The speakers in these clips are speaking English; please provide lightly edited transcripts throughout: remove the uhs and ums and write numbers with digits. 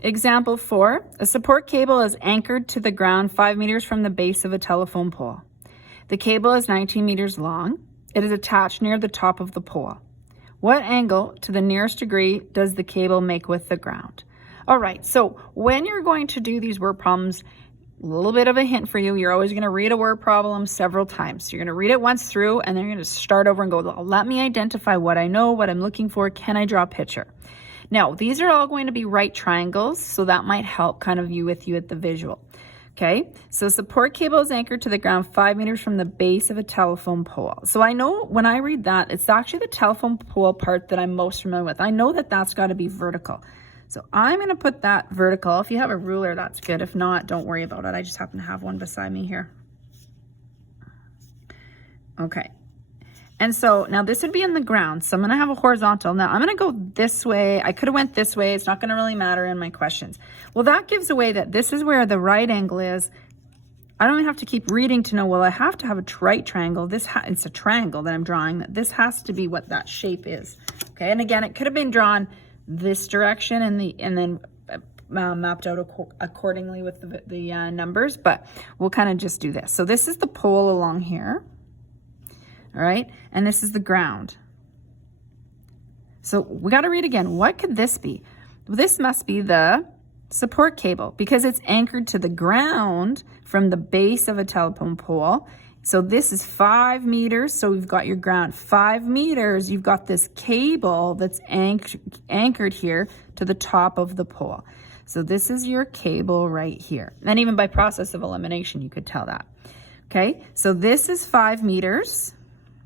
Example 4, a support cable is anchored to the ground 5 meters from the base of a telephone pole. The cable is 19 meters long. It is attached near the top of the pole. What angle to the nearest degree does the cable make with the ground? All right, so when you're going to do these word problems, a little bit of a hint for you, you're always going to read a word problem several times. You're going to read it once through, and then you're going to start over and go, let me identify what I know, what I'm looking for. Can I draw a picture? Now, these are all going to be right triangles, so that might help kind of with you at the visual. Okay, so support cable is anchored to the ground 5 meters from the base of a telephone pole. So I know when I read that, it's actually the telephone pole part that I'm most familiar with. I know that that's got to be vertical. So I'm going to put that vertical. If you have a ruler, that's good. If not, don't worry about it. I just happen to have one beside me here. Okay. And so now this would be in the ground. So I'm going to have a horizontal. Now I'm going to go this way. I could have went this way. It's not going to really matter in my questions. Well, that gives away that this is where the right angle is. I don't even have to keep reading to know, well, I have to have a right triangle. It's a triangle that I'm drawing. This has to be what that shape is. Okay. And again, it could have been drawn this direction and then mapped out accordingly with the numbers, but we'll kind of just do this. So this is the pole along here. All right, and this is the ground. So we got to read again. What could this be? Well, this must be the support cable because it's anchored to the ground from the base of a telephone pole. So this is 5 meters. So we've got your ground 5 meters. You've got this cable that's anchored here to the top of the pole. So this is your cable right here. And even by process of elimination, you could tell that. Okay, so this is 5 meters.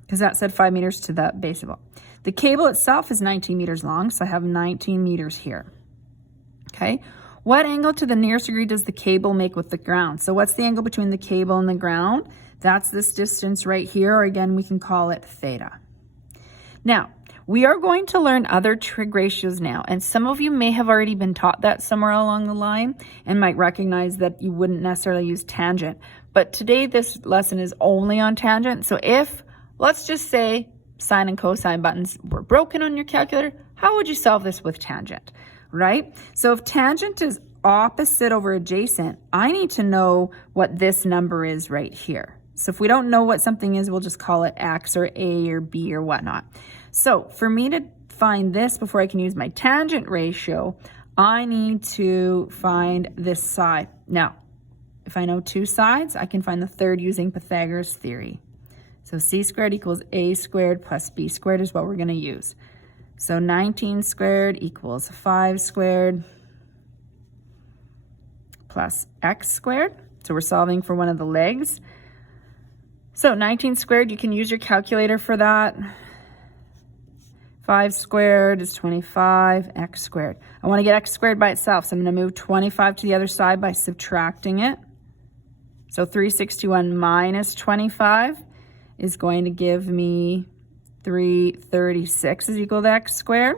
Because that said 5 meters to the base of it. The cable itself is 19 meters long, so I have 19 meters here. Okay, what angle to the nearest degree does the cable make with the ground? So what's the angle between the cable and the ground? That's this distance right here, or again, we can call it theta. Now, we are going to learn other trig ratios now, and some of you may have already been taught that somewhere along the line and might recognize that you wouldn't necessarily use tangent. But today, this lesson is only on tangent, so if let's just say sine and cosine buttons were broken on your calculator. How would you solve this with tangent, right? So if tangent is opposite over adjacent, I need to know what this number is right here. So if we don't know what something is, we'll just call it X or A or B or whatnot. So for me to find this before I can use my tangent ratio, I need to find this side. Now, if I know two sides, I can find the third using Pythagoras theory. So c squared equals a squared plus b squared is what we're going to use. So 19 squared equals 5 squared plus x squared. So we're solving for one of the legs. So 19 squared, you can use your calculator for that. 5 squared is 25, x squared. I want to get x squared by itself, so I'm going to move 25 to the other side by subtracting it. So 361 minus 25 is going to give me 336 is equal to x squared.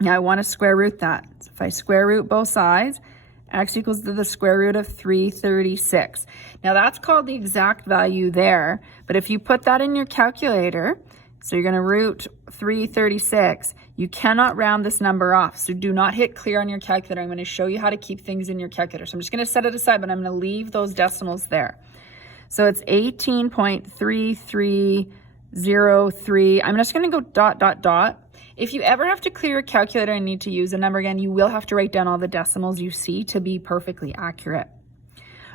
Now I want to square root that. So if I square root both sides, x equals to the square root of 336. Now that's called the exact value there, but if you put that in your calculator, so you're going to root 336, you cannot round this number off. So do not hit clear on your calculator. I'm going to show you how to keep things in your calculator. So I'm just going to set it aside, but I'm going to leave those decimals there. So it's 18.3303. I'm just going to go dot, dot, dot. If you ever have to clear your calculator and need to use a number again, you will have to write down all the decimals you see to be perfectly accurate.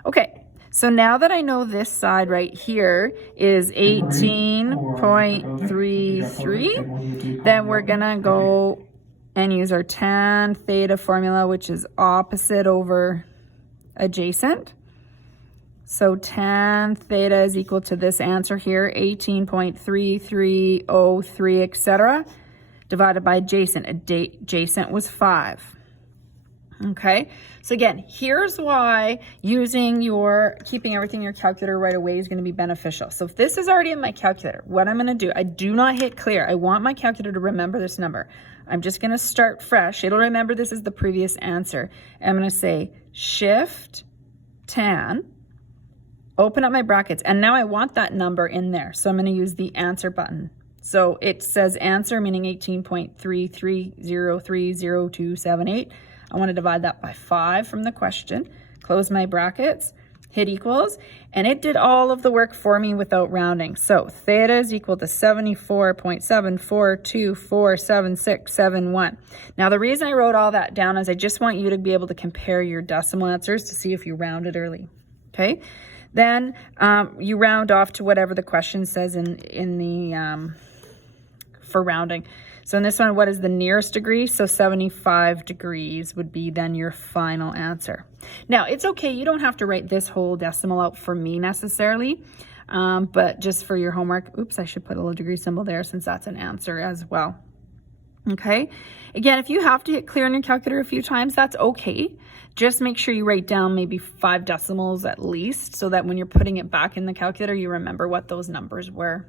Okay, so now that I know this side right here is 18.33, then we're going to go and use our tan theta formula, which is opposite over adjacent. So tan theta is equal to this answer here, 18.3303, etc., divided by adjacent. Adjacent was 5. Okay, so again, here's why keeping everything in your calculator right away is going to be beneficial. So if this is already in my calculator, what I'm going to do, I do not hit clear. I want my calculator to remember this number. I'm just going to start fresh. It'll remember this is the previous answer. And I'm going to say shift tan. Open up my brackets, and now I want that number in there. So I'm going to use the answer button. So it says answer, meaning 18.33030278. I want to divide that by 5 from the question, close my brackets, hit equals, and it did all of the work for me without rounding. So theta is equal to 74.74247671. Now the reason I wrote all that down is I just want you to be able to compare your decimal answers to see if you rounded early. Okay, then you round off to whatever the question says in the for rounding. So in this one, what is the nearest degree? So 75 degrees would be then your final answer. Now, it's okay. You don't have to write this whole decimal out for me necessarily, but just for your homework. Oops, I should put a little degree symbol there since that's an answer as well. Okay. Again, if you have to hit clear on your calculator a few times, that's okay. Just make sure you write down maybe 5 decimals at least so that when you're putting it back in the calculator, you remember what those numbers were.